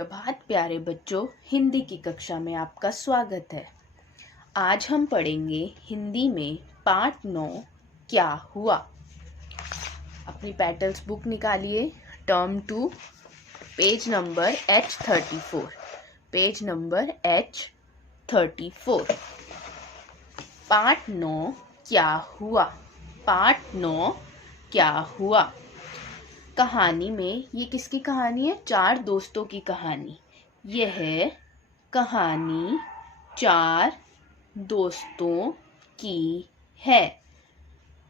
सुप्रभात प्यारे बच्चों, हिंदी की कक्षा में आपका स्वागत है। आज हम पढ़ेंगे हिंदी में पाठ 9 क्या हुआ। अपनी पैटर्न्स बुक निकालिए। Term 2 page number H34 page number H34। पाठ 9 क्या हुआ। पाठ 9 क्या हुआ। कहानी में ये किसकी कहानी है? 4 दोस्तों की कहानी। यह कहानी 4 दोस्तों की है।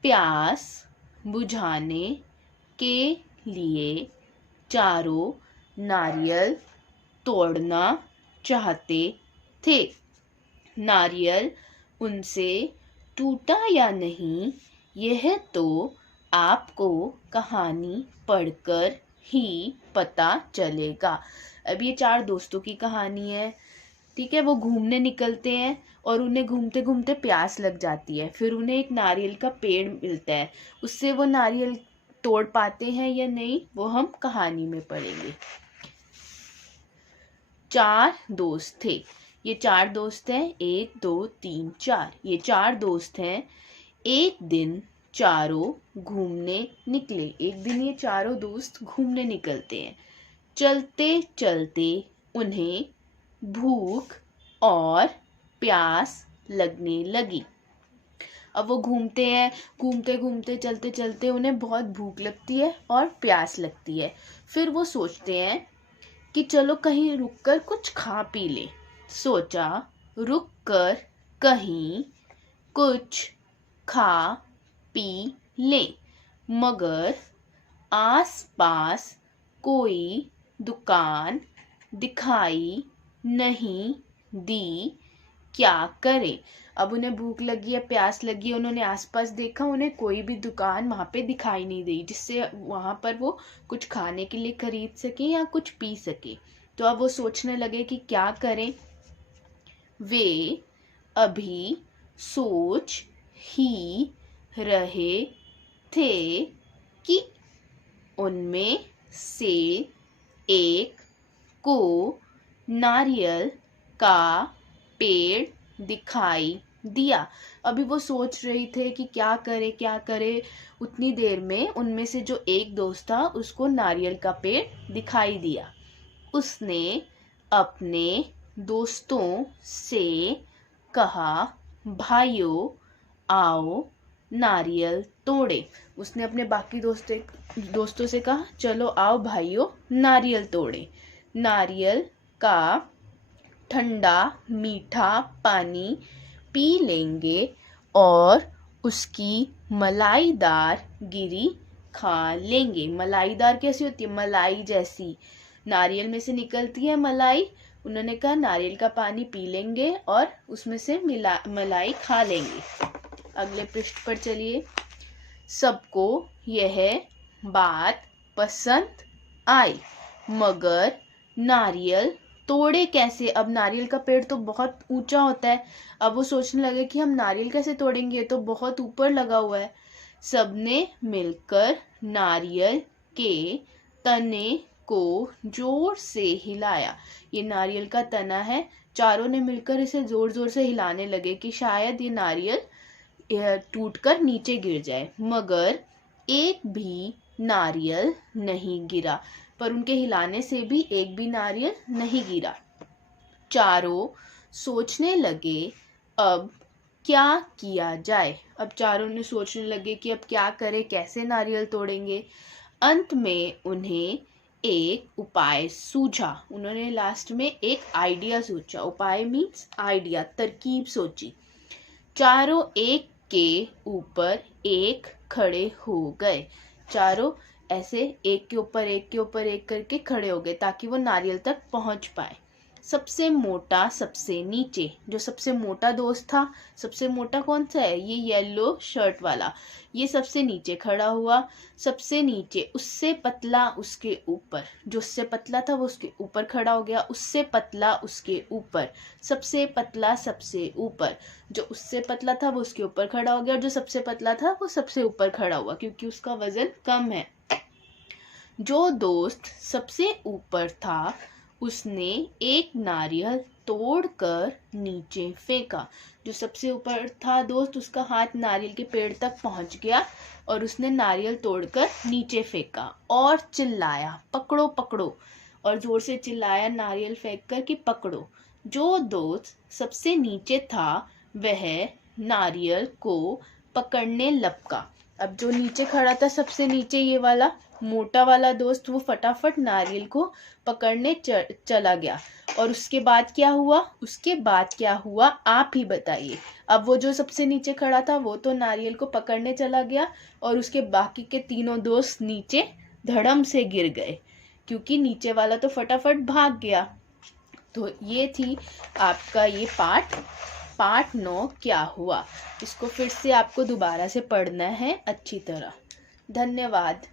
प्यास बुझाने के लिए चारों नारियल तोड़ना चाहते थे। नारियल उनसे टूटा या नहीं, यह तो आपको कहानी पढ़कर ही पता चलेगा। अब ये 4 दोस्तों की कहानी है, ठीक है। वो घूमने निकलते हैं और उन्हें घूमते घूमते प्यास लग जाती है। फिर उन्हें एक नारियल का पेड़ मिलता है, उससे वो नारियल तोड़ पाते हैं या नहीं, वो हम कहानी में पढ़ेंगे। 4 दोस्त थे। ये 4 दोस्त हैं, 1 2 3 4। ये 4 दोस्त हैं। एक दिन चारों घूमने निकले। एक दिन ये चारों दोस्त घूमने निकलते हैं। चलते चलते उन्हें भूख और प्यास लगने लगी। अब वो घूमते हैं, घूमते घूमते चलते चलते उन्हें बहुत भूख लगती है और प्यास लगती है। फिर वो सोचते हैं कि चलो कहीं रुककर कुछ खा पी ले। सोचा रुककर कहीं कुछ खा पी ले, मगर आसपास कोई दुकान दिखाई नहीं दी। क्या करें? अब उन्हें भूख लगी है, प्यास लगी है। उन्होंने आसपास देखा, उन्हें कोई भी दुकान वहां पे दिखाई नहीं दी जिससे वहां पर वो कुछ खाने के लिए खरीद सके या कुछ पी सके। तो अब वो सोचने लगे कि क्या करें। वे अभी सोच ही रहे थे कि उनमें से एक को नारियल का पेड़ दिखाई दिया। अभी वो सोच रही थे कि क्या करे क्या करे। उतनी देर में उनमें से जो एक दोस्त था, उसको नारियल का पेड़ दिखाई दिया। उसने अपने दोस्तों से कहा, भाइयों आओ नारियल तोड़े। उसने अपने बाकी दोस्तों से कहा, चलो आओ भाइयों नारियल तोड़े। नारियल का ठंडा मीठा पानी पी लेंगे और उसकी मलाईदार गिरी खा लेंगे। मलाईदार कैसी होती है? मलाई जैसी, नारियल में से निकलती है मलाई। उन्होंने कहा नारियल का पानी पी लेंगे और उसमें से मलाई खा लेंगे। अगले पृष्ठ पर चलिए। सबको यह बात पसंद आई, मगर नारियल तोड़े कैसे? अब नारियल का पेड़ तो बहुत ऊंचा होता है। अब वो सोचने लगे कि हम नारियल कैसे तोड़ेंगे, ये तो बहुत ऊपर लगा हुआ है। सबने मिलकर नारियल के तने को जोर से हिलाया। ये नारियल का तना है, चारों ने मिलकर इसे जोर जोर से हिलाने लगे कि शायद ये नारियल टूटकर नीचे गिर जाए, मगर एक भी नारियल नहीं गिरा। पर उनके हिलाने से भी एक भी नारियल नहीं गिरा। चारों सोचने लगे अब क्या किया जाए। अब चारों ने सोचने लगे कि अब क्या करें, कैसे नारियल तोड़ेंगे। अंत में उन्हें एक उपाय सूझा। उन्होंने लास्ट में एक आइडिया सोचा। उपाय मीन्स आइडिया, तरकीब सोची। चारों एक के ऊपर एक खड़े हो गए। चारों ऐसे एक के ऊपर एक के ऊपर एक करके खड़े हो गए ताकि वो नारियल तक पहुंच पाए। सबसे मोटा सबसे नीचे। जो सबसे मोटा दोस्त था, सबसे मोटा कौन सा है? ये येलो शर्ट वाला, ये सबसे नीचे खड़ा हुआ। सबसे नीचे, उससे पतला उसके ऊपर। जो उससे पतला था वो उसके ऊपर खड़ा हो गया। उससे पतला उसके ऊपर। सबसे पतला सबसे ऊपर। जो उससे पतला था वो उसके ऊपर खड़ा हो गया और जो सबसे पतला था वो सबसे ऊपर खड़ा हुआ, क्योंकि उसका वजन कम है। जो दोस्त सबसे ऊपर था उसने एक नारियल तोड़कर नीचे फेंका। जो सबसे ऊपर था दोस्त, उसका हाथ नारियल के पेड़ तक पहुंच गया और उसने नारियल तोड़कर नीचे फेंका और चिल्लाया, पकड़ो पकड़ो, और जोर से चिल्लाया नारियल फेंक कर कि पकड़ो। जो दोस्त सबसे नीचे था वह नारियल को पकड़ने लपका। अब जो नीचे खड़ा था सबसे नीचे, ये वाला मोटा वाला दोस्त, वो फटाफट नारियल को पकड़ने चला गया। और उसके बाद क्या हुआ आप ही बताइए। अब वो जो सबसे नीचे खड़ा था वो तो नारियल को पकड़ने चला गया और उसके बाकी के तीनों दोस्त नीचे धड़म से गिर गए, क्योंकि नीचे वाला तो फटाफट भाग गया। तो ये थी आपका ये पाठ 9 क्या हुआ। इसको फिर से आपको दोबारा से पढ़ना है अच्छी तरह। धन्यवाद।